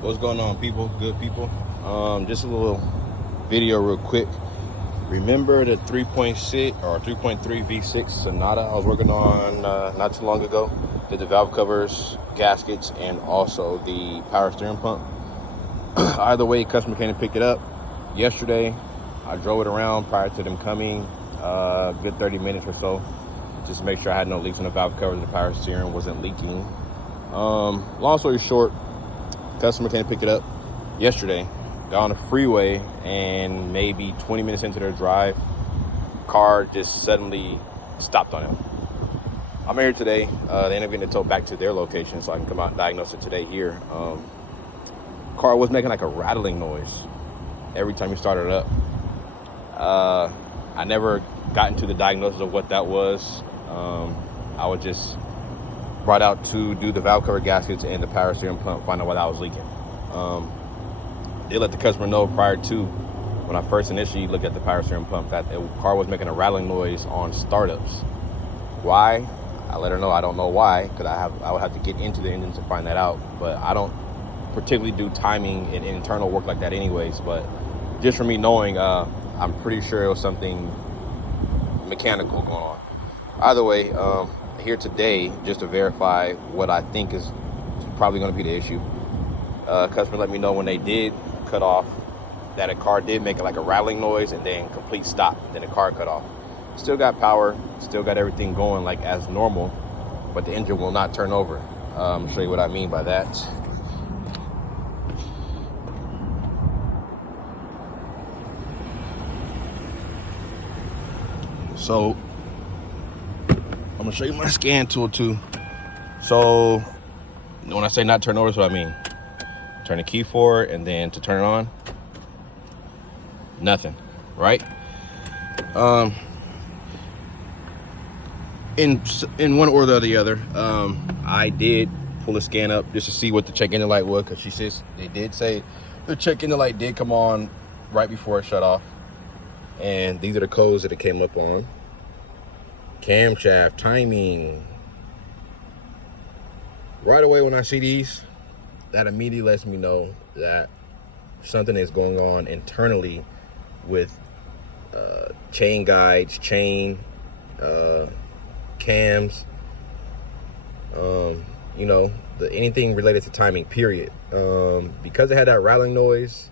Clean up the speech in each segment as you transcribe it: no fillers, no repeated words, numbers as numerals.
What's going on, people? Good people. Just a little video real quick. Remember the 3.6 or 3.3 V6 Sonata I was working on not too long ago? Did the valve covers, gaskets, and also the power steering pump. Either way, customer came and picked it up yesterday. I drove it around prior to them coming, good 30 minutes or so, just to make sure I had no leaks in the valve covers and the power steering wasn't leaking. Long story short, customer came to pick it up yesterday, got on the freeway, and maybe 20 minutes into their drive, car just suddenly stopped on him. I'm here today. They ended up getting it towed back to their location so I can come out and diagnose it today here. Car was making like a rattling noise every time you started it up. I never got into the diagnosis of what that was. I was just brought out to do the valve cover gaskets and the power steering pump, find out why that was leaking. They let the customer know prior to when I first initially looked at the power steering pump that the car was making a rattling noise on startups. Why? I let her know I don't know why, because I would have to get into the engine to find that out. But I don't particularly do timing and internal work like that anyways. But just for me knowing, I'm pretty sure it was something mechanical going on. Either way, here today just to verify what I think is probably going to be the issue. Customer let me know when they did cut off that a car did make like a rattling noise and then complete stop, then the car cut off. Still got power, still got everything going like as normal, but the engine will not turn over. I'll show you what I mean by that. So I'm gonna show you my scan tool too. So when I say not turn over, that's what I mean. Turn the key forward and then to turn it on, nothing, right? In one order or the other, I did pull the scan up just to see what the check engine light was, because she says they did say the check engine light did come on right before it shut off, and these are the codes that it came up on. Camshaft, timing. Right away when I see these, that immediately lets me know that something is going on internally with chain guides, chain, cams, anything related to timing, period. Because it had that rattling noise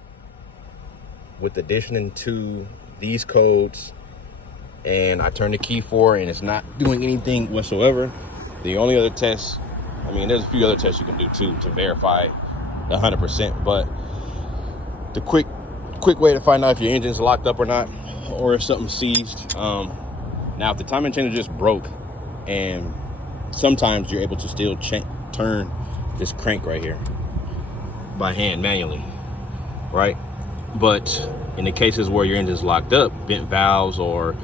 with addition to these codes, and I turned the key for it and it's not doing anything whatsoever. The only other test, there's a few other tests you can do too to verify 100%, but the quick way to find out if your engine's locked up or not, or if something's seized. Now, if the timing changer just broke, and sometimes you're able to still turn this crank right here by hand manually, right? But in the cases where your engine's locked up, bent valves or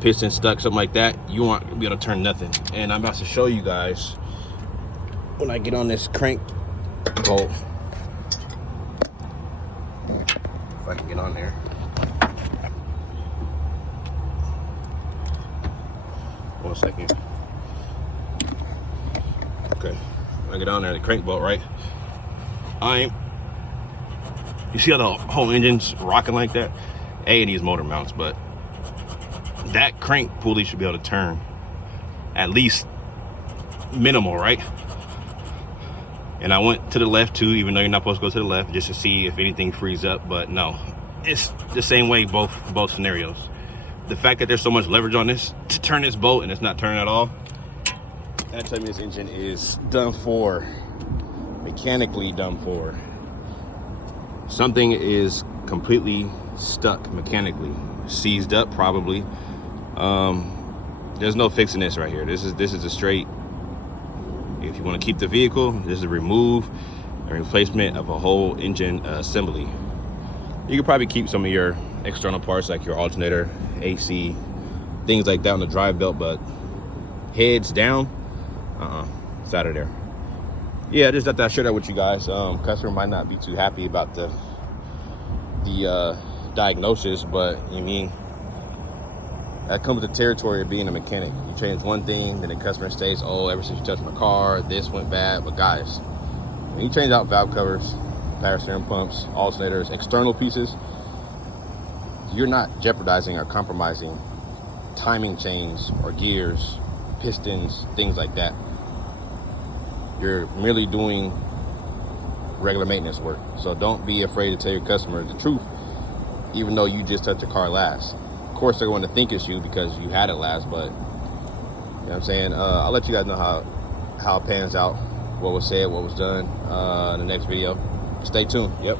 piston stuck, something like that, you won't be able to turn nothing. And I'm about to show you guys when I get on this crank bolt, if I can get on there. One second. Okay, I get on there, the crank bolt, right? You see how the whole engine's rocking like that? It needs motor mounts, but that crank pulley should be able to turn at least minimal, right? And I went to the left too, even though you're not supposed to go to the left, just to see if anything frees up, but no. It's the same way both scenarios. The fact that there's so much leverage on this to turn this bolt and it's not turning at all, that tells me this engine is done for, mechanically done for. Something is completely stuck mechanically, seized up probably. There's no fixing this right here. This is a straight, if you want to keep the vehicle, this is a remove and replacement of a whole engine assembly. You could probably keep some of your external parts like your alternator, AC, things like that on the drive belt, but heads down, it's out of there. Yeah, just thought I'd share that with you guys. Customer might not be too happy about the diagnosis, but that comes with the territory of being a mechanic. You change one thing, then the customer states, oh, ever since you touched my car, this went bad. But guys, when you change out valve covers, power steering pumps, alternators, external pieces, you're not jeopardizing or compromising timing chains or gears, pistons, things like that. You're merely doing regular maintenance work. So don't be afraid to tell your customer the truth, even though you just touched the car last. Of course, they're going to think it's you because you had it last, but you know what I'm saying? I'll let you guys know how it pans out, what was said, what was done in the next video. Stay tuned. Yep.